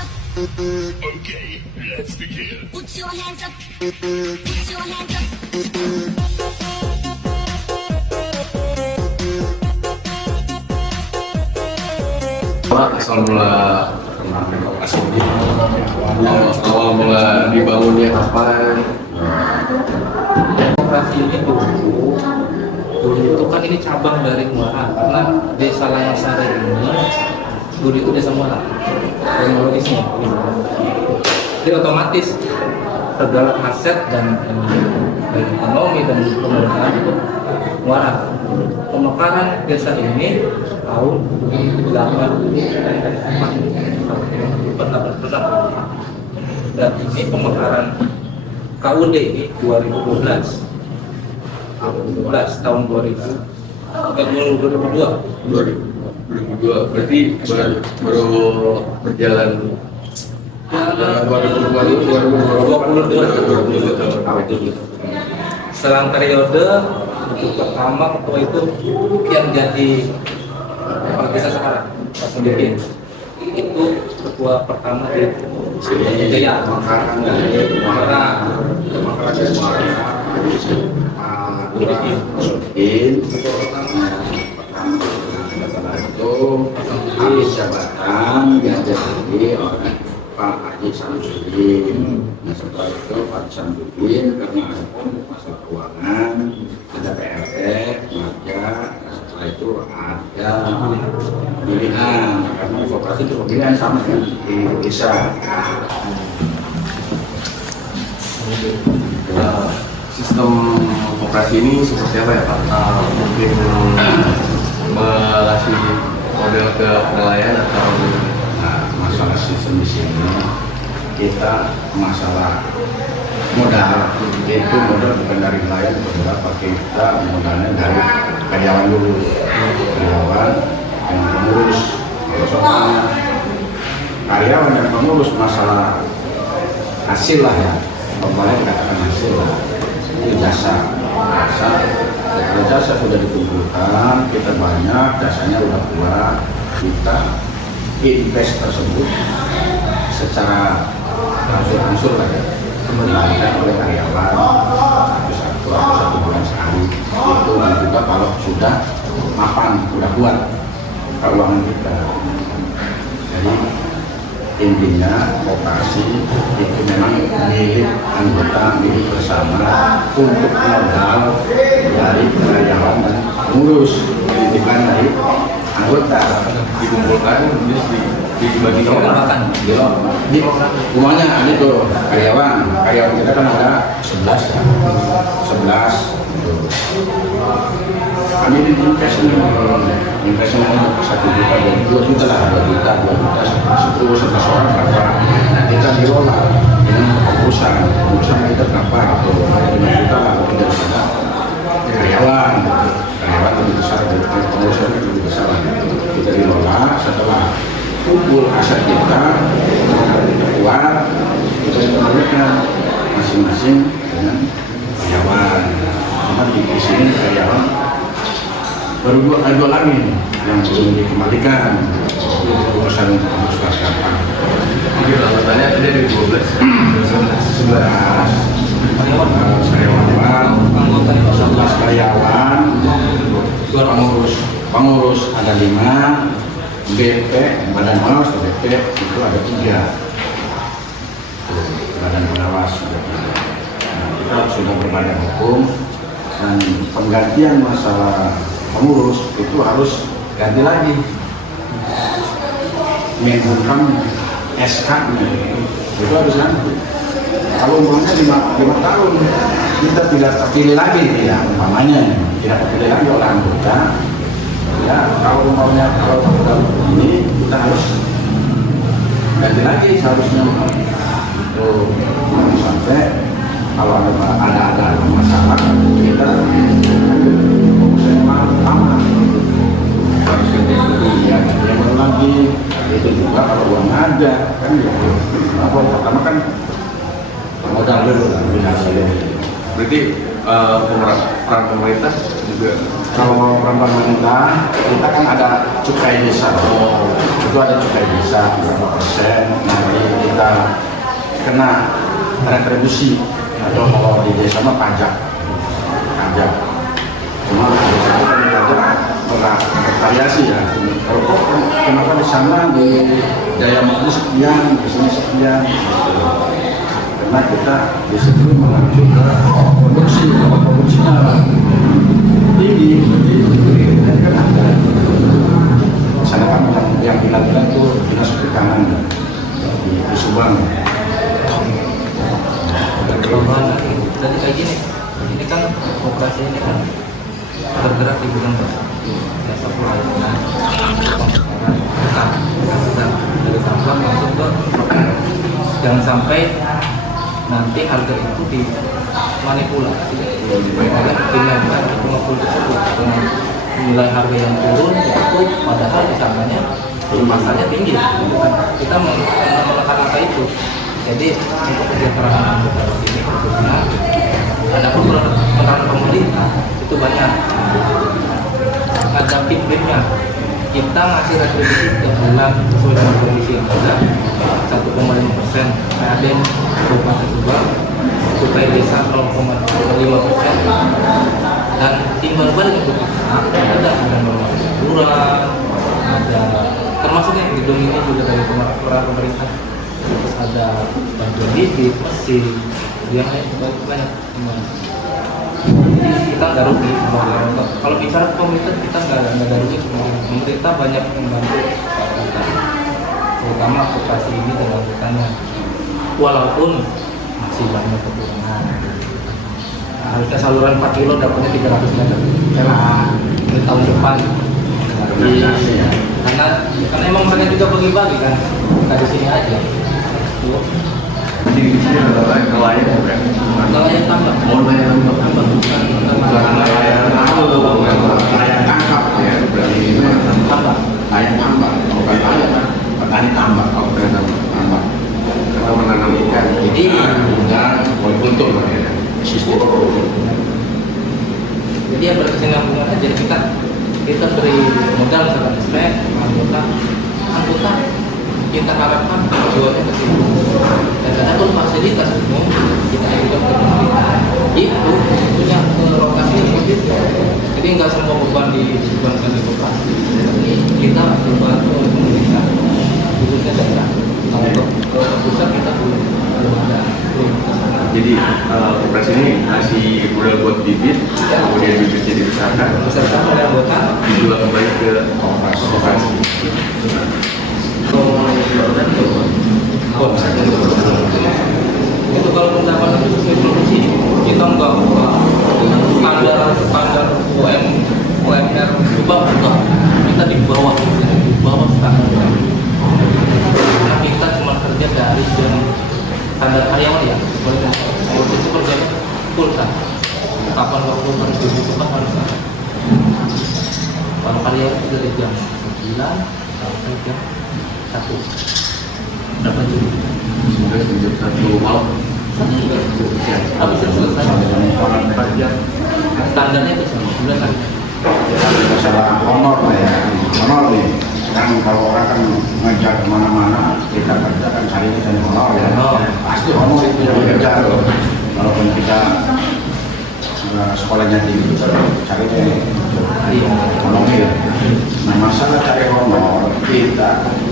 Okay, let's begin. Put your hands up. Put your hands up. Asal mula awal mula dibangunnya kapan? Operasi ini dulu itu kan ini cabang dari Muara karena desa Layang-Sari ini dulu itu desa Muara kronologisnya jadi otomatis segala aset dan baik ekonomi dan pemerintahan itu Muara. Pemekaran desa ini tahun 1886 dan ini pemekaran KUD ini 2012 tahun 2000 2002 2002, berarti baru berjalan 2022. Selang periode itu pertama ketua itu yang jadi kepala desa sekarang Pak Sendiri itu ketua pertama di Jaya Pemekaran dari Muara Sudin setelah itu habis jabatan yang jadi oleh Pak Haji Samsudin. Nah setelah itu Pak Samsudin karena ada masalah keuangan, ada PLT, maka setelah itu ada pilihan karena koperasi itu pemilihan sama kan di desa. Sistem operasi ini seperti apa ya Pak? Mungkin mengasih model ke nelayan atau Masalah sistem di sini kita masalah modal itu modal bukan dari nelayan beberapa kita modalnya dari karyawan dulu, karyawan yang mengurus soalnya karyawan yang mengurus masalah hasil lah ya, pokoknya dikatakan hasil lah itu jasa. Setelah jasa sudah dikumpulkan kita banyak, jasanya udah kuat, kita invest tersebut secara langsung lah ya kembalikan oleh karyawan satu bulan sekali itu, dan juga kalau sudah mapan sudah kuat keuangan kita. Jadi intinya operasi itu memang milik anggota, milik bersama untuk modal dari karyawan dan pengurus, bukan dari anggota. dikumpulkan terus dibagi ke orang? Di rumahnya ada tuh karyawan kita kan ada 11 ya, 11 kami di investment untuk 1 juta, 2 juta lah, 2 juta 10 11 orang berapa, nah kita diolah dengan pengurusan kita berapa gitu, 5 juta lah daripada karyawan lebih besar, dari pengurusan lebih besar lah. Kita diolah, setelah kumpul aset kita kuat, kita kembalikan masing-masing dengan karyawan. Cuma di sini karyawan baru dua lagi yang belum dikembalikan urusan pengurus kapan. Mungkin anggotanya ada dari 12 karyawan, anggota 11 karyawan, pengurus ada 5, BP, badan pengawas BP itu ada 3, badan pengawas ada 3. Nah, kita sudah berbadan hukum dan penggantian masalah pengurus itu harus ganti lagi Menkumham SK-nya itu harus ganti. Kalau umurnya 5 tahun kita tidak terpilih lagi ya, umpamanya tidak terpilih lagi oleh anggota ya, kalau umpamanya kalau ini kita harus ganti lagi seharusnya itu sampai kalau ada masalah kita lama harus ganti ya, yang baru lagi itu juga kalau uang ada kan gitu. Apa pertama kan modal dulu lah. berarti peran pemerintah juga Kalau pertambangan kita kan ada cukai desa, itu ada cukai desa berapa persen, nanti kita kena retribusi atau kalau di desa mah pajak. Cuma pajak bervariasi ya. Kalau kok kenapa di sana di Jaya Mukti sekian, di sini sekian? Karena kita di situ mengacu ke produksi, kalau produksinya tinggi, dan kan ada. Sana kan yang bilang-bilang itu dinas perikanan di Subang. Jadi kayak gini, ini kan operasi ini kan bergerak di bidang jasa pelayanan, dari tambang masuk ke jangan sampai nanti harga itu dimanipulasi oleh pimpinan pengepul tersebut dengan nilai harga yang turun itu padahal di sananya pasarnya tinggi. Kita menekan angka itu. Jadi untuk kesejahteraan anggota ini khususnya ada peran pemerintah itu banyak. Ada feedbacknya. Kita ngasih retribusi tiap bulan sesuai dengan kondisi yang ada 1,5%. Ada yang Kabupaten Subang cukai desa 0,5%. Dan timbal balik untuk kita ada norma liburan, ada termasuk yang gedung ini juga dari peran pemerintah. Terus ada bantuan bibit, mesin, yang lain banyak. Jadi kita nggak rugi. Kalau bicara pemerintah kita nggak rugi. Pemerintah banyak membantu kita, terutama koperasi ini dan lanjutannya. Walaupun masih banyak kekurangan. Harusnya saluran 4 kilo dapatnya 300 meter. Di tahun depan. Karena emang mereka juga bagi-bagi kan. Nggak di sini aja. Di sini ada nelayan bukan? Nelayan tambang. Oh, nelayan tambang. Bukan Nelayan tangkap ya, berarti tambang. nelayan tambang, bukan nelayan petani tambang, kalau petani tambang. Kita menanam ikan. Jadi Dan untuk sistem. Jadi ya berkesinambungan aja kita beri modal misalkan SPEK, anggota kita harapkan jualnya ke situ. Dan ada pun fasilitas umum kita juga ke pemerintah. Itu punya rotasi yang begitu. Jadi nggak semua beban dibebankan di koperasi. Kita membantu oleh pemerintah, khususnya daerah. Kalau ke pusat kita belum ada. Jadi koperasi ini ngasih modal buat bibit, kemudian bibitnya dibesarkan, Beserta oleh anggota. dijual kembali ke koperasi. Itu kalau pendapatan itu sesuai produksi kita nggak standar UMR enggak, kita di bawah standar. Karena kita cuma kerja dari jam standar karyawan ya, kalau itu kerja full kan. Kapan waktu harus dibutuhkan harus ada. Kalau karyawan itu dari jam 9 sampai jam 1 dapat juga. Semoga jam 1 malam. Habis selesai. Standarnya itu 9 hari. Masalah honor lah ya, honor nih. Kan kalau orang kan ngejar kemana-mana, kita kerja kan cari honor ya. Pasti honor itu yang dikejar. Walaupun kita sekolahnya tinggi, cari honor ya. Nah masalah cari honor kita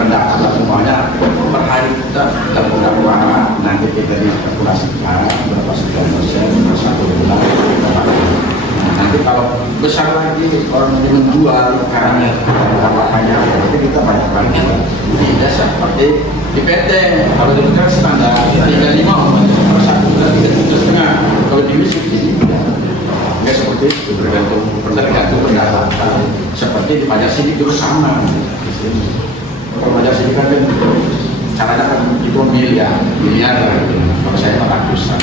pendapatan semuanya per hari kita berapa nanti kita dikalkulasikan berapa sekian persen per 1 bulan kita pakai. Nanti kalau besar lagi orang mau menjual karena apa-apanya nanti kita banyak banget. Tidak seperti di PT, kalau di PT standar 35 per 1 bulan 3,5. Kalau di bisnis nggak seperti itu, tergantung pendapatan. Seperti di pajak sini juga sama. Kalau pajak sini kan caranya kan itu miliar, kalau saya ratusan.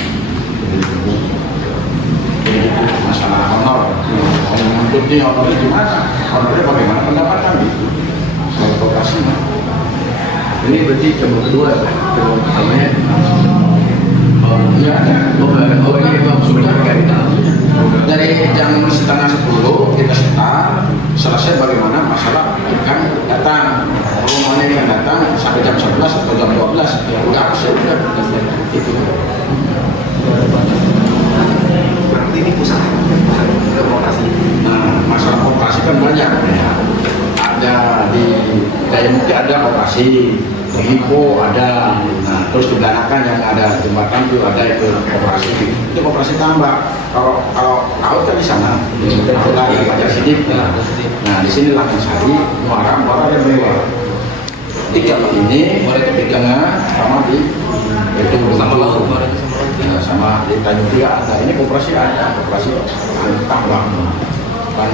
Jadi masalah honor, menuntutnya honornya gimana? Honornya bagaimana pendapatan itu? Kalau koperasi Ini berarti cabang kedua, cabang pertamanya. ya ada. Oh, ini emang sudah kan? dari jam setengah 10 kita start, selesai bagaimana masalah ikan datang. Kalau mana ikan datang sampai jam 11 atau jam 12 ya udah sudah itu. Berarti ini pusat operasi. Nah, masalah operasi kan banyak ya. Ada di Daya Mukti ada operasi, di Lipo ada, nah terus di Belanakan yang ada jembatan itu ada itu operasi tambak. Kalau laut kan di sana, di Raja Sidik. Nah di sini Langit Sari, Muara ada dua. Tiga ini, di tengah sama di itu Sama laut, Muara itu sama laut. ya, sama di Tanjung Priok ada. Ini operasi tambak. Bukan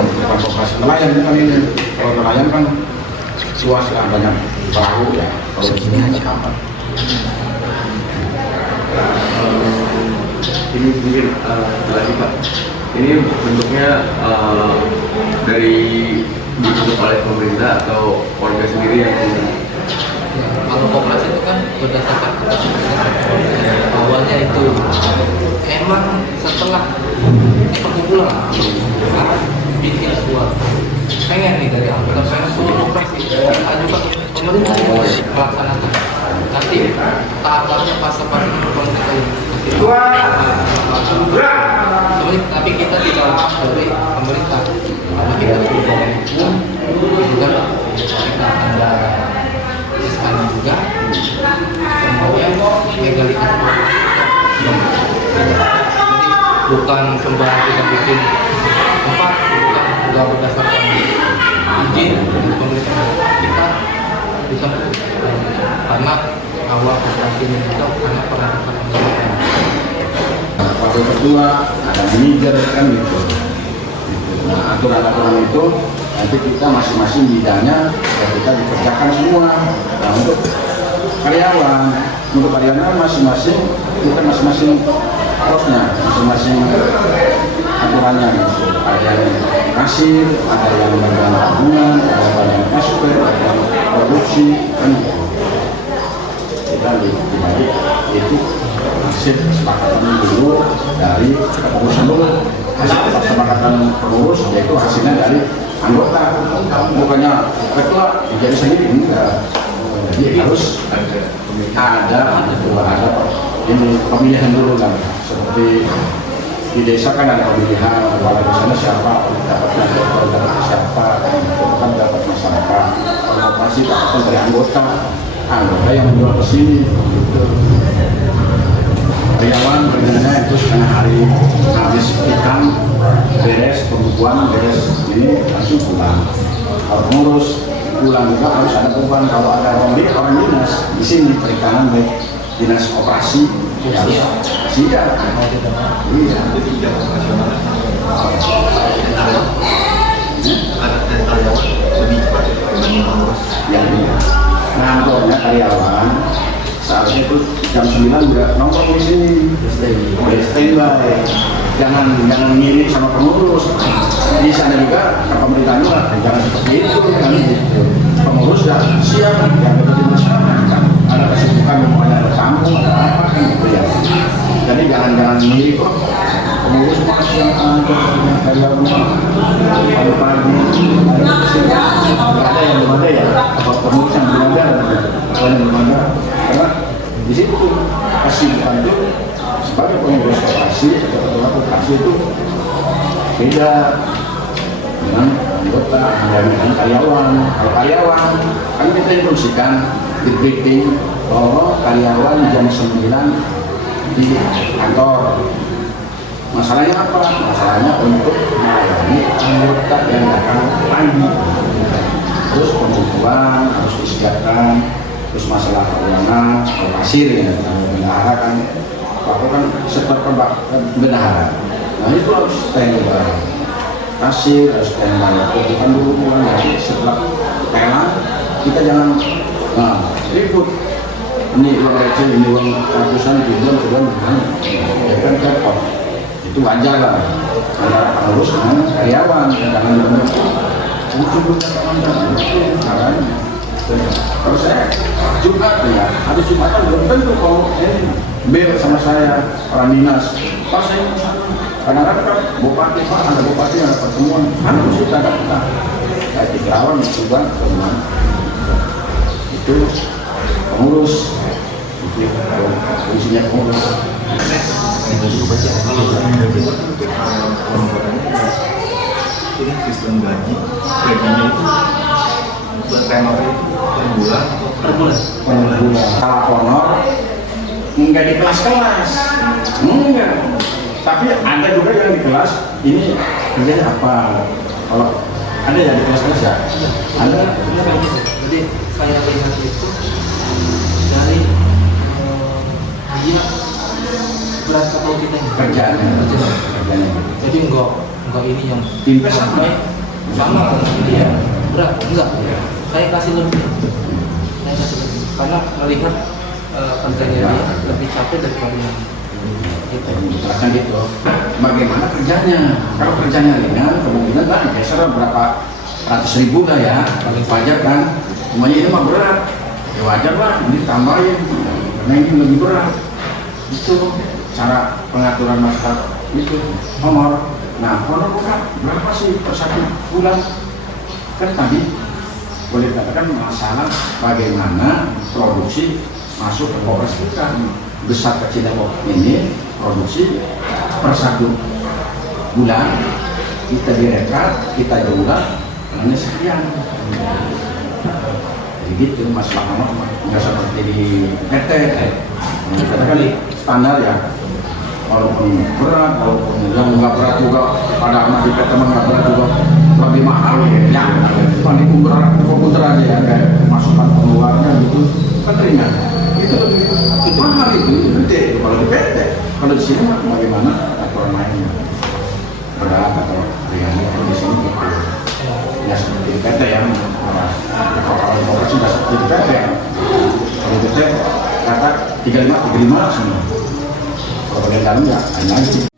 operasi nelayan bukan ini. Kalau nelayan kan luas lah, banyak perahu ya. Kalau Segini aja kapal. Ini mungkin lagi Pak. Ini bentuknya dari dibentuk oleh pemerintah atau warga sendiri yang Ya, kalau koperasi itu kan berdasarkan awalnya itu emang setelah perkumpulan bikin suatu pengen nih dari anggota pengen suruh koperasi ajukan pemerintah melaksanakan nanti tahapannya fase-fase pemerintah tapi kita tidak lepas dari pemerintah karena kita sudah hukum juga kita ada sekarang juga semuanya legalitas jadi bukan sembarang kita bikin tempat bukan nggak berdasarkan izin dari pemerintah kita bisa karena awal operasi ini juga karena peraturan pemerintah. wakil ketua ada manajer kan gitu. Nah aturan-aturan itu nanti kita masing-masing bidangnya ya kita dikerjakan semua. Nah untuk karyawan masing-masing bukan masing-masing posnya, masing-masing aturannya gitu. Ada yang kasir, ada yang bagian tabungan, ada yang kasper, ada yang produksi kan gitu. Kita dibagi itu hasil kesepakatan dulu dari kepengurusan dulu, hasil kesepakatan pengurus yaitu hasilnya dari anggota, bukannya ketua jadi sendiri enggak. Jadi harus ada ini pemilihan dulu kan, seperti di desa kan ada pemilihan kepala desanya siapa, dapatnya siapa, kan dapat masyarakat, kalau pasti dapatkan dari anggota yang menjual ke sini gitu. Karyawan kerjanya itu setengah hari habis ikan beres pembukuan beres ini langsung pulang. Kalau pengurus pulang juga harus ada beban. Kalau ada orang dinas di sini perikanan baik dinas operasi ya harus siap. Iya. Ada karyawan lebih cepat dibanding pengurus. Ya, iya. Ngantornya karyawan saat itu jam 9 udah nongkrong di sini, standby. Jangan mirip sama pengurus. Di sana juga pemerintahnya lah, jangan seperti itu kan gitu. Pengurus sudah siap, yang betul masyarakat. Ada kesibukan, ada tamu, ada apa kan gitu ya. Jadi jangan mirip kok. Pengurus masih yang ada karyawan pagi-pagi ada yang belum ada ya, apa pengurus yang belum ada, yang belum ada. Karena di situ kesibukan itu sebagai pengurus operasi atau ketua operasi itu beda dengan anggota dengan karyawan. Kalau karyawan kan kita instruksikan di briefing bahwa karyawan jam 9 di kantor. Masalahnya apa? Masalahnya untuk melayani anggota yang datang pagi. Terus pembukuan harus disediakan, terus masalah keuangan, kasir ya, bendahara kan, aku kan sektor bendahara. Nah itu harus standby. Kasir harus standby. Bukan dulu nanti setelah pelan kita jangan ribut. Ini uang receh, ini uang ratusan, ribuan, ya kan repot. Itu wajar lah antara pengurus dengan karyawan, jangan kalau saya Jumat ya, habis Jumatan belum tentu kalau bel sama saya orang dinas, pas saya Kadang-kadang kan bupati Pak, ada bupati ada pertemuan, mana mesti ada kita. Kayak di Kerawang, di Subang, kemana? Itu pengurus, fungsinya pengurus. Ini sistem gaji, gajinya itu bertema apa itu per bulan. Per bulan. Kalau honor enggak di kelas-kelas, enggak. Tapi ada juga yang di kelas ini kerjanya apa? Kalau ada yang di kelas-kelas ya? Ada. Benar kayak gitu. Jadi saya lihat itu dari dia berat atau kita yang Kerjaannya. Jadi enggak ini yang Timpe sama. sama dia berat enggak. Saya kasih lebih. Karena melihat kerjanya dia lebih capek daripada yang kita. Jelaskan gitu. Bagaimana kerjanya? Kalau kerjanya ringan, kemungkinan kan geser berapa ratus ribu lah ya. Paling wajar kan. Semuanya ini mah berat. Ya wajar lah, ini tambahin. Karena ini lebih berat. Itu cara pengaturan masyarakat itu honor. Nah, honor berapa sih per 1 bulan? Kan tadi boleh dikatakan masalah bagaimana produksi masuk ke kongres kita. Besar kecilnya ini produksi per 1 bulan kita direkat, kita jual hanya sekian. Jadi gitu masalah honor nggak seperti di PT. Kita kan standar ya. Walaupun berat, walaupun yang nggak berat juga pada anak di PT nggak berat juga lebih mahal ya. Cuma di komputer aja ya kayak masukan pengeluarannya gitu kan ringan. Itu lebih mahal itu gede kalau di PT. Kalau di sini mah bagaimana aturan mainnya berat atau ringan kalau di sini gitu. Ya seperti di PT ya. Kalau operasi nggak seperti di PT. Kalau di PT kata 35 semua. Kalau bagian dalam ya hanya aja.